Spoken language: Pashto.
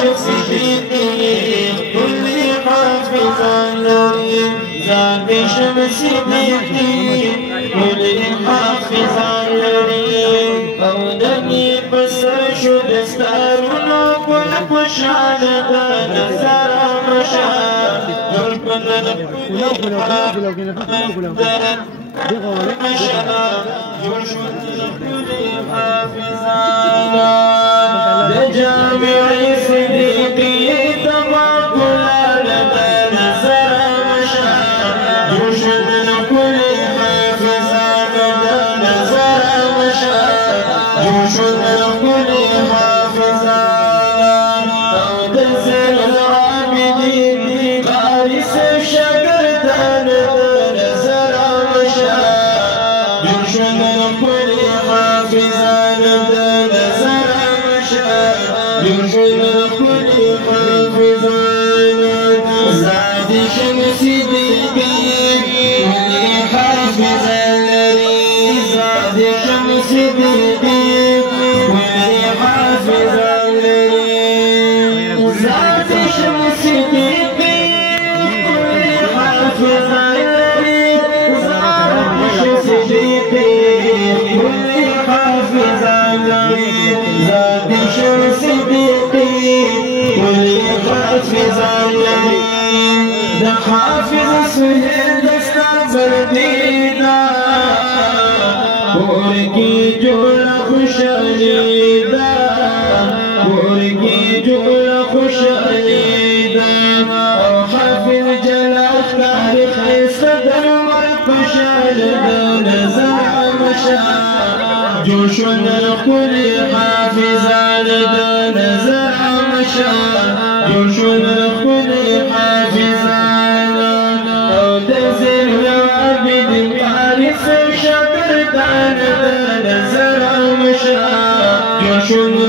صديقي كل حافظ علي زاد شمس صديقي كل حافظ علي أودني بس شو دستارنا كل بشعر نزار مشاعر يركض كل مشاعر يرشد كل حافظ لجامع صديقي تقابل لدى نزار مشاعر يرشد كل حافظ لدى نزار مشاعر يرشد كل حافظ تنزل العابدين بارس الشجردان نزار مشاعر يرشد كل حافظ لدى نزار مشاعر يرشد كل حافظ زاد شمس ديبي كل حافظ الذي زاد شمس ديبي كل حافظ الذي زاد شمس ديبي كل حافظ الذي زاد شمس ديبي كل حافظ الذي زاد شمس ديبي كل حافظ الذي ده حافظ سهل دستور دينا بوركي جول خوشاليدا بوركي جول خوشاليدا حافظ جلال تاريخ صدر مرفشالدا نزاع مشاعر جوشن كل حافظ لدى نزاع مشاعر جوشن كل حافظ تنزل العابد بحارس شجردان نزاع مشاعر جوشن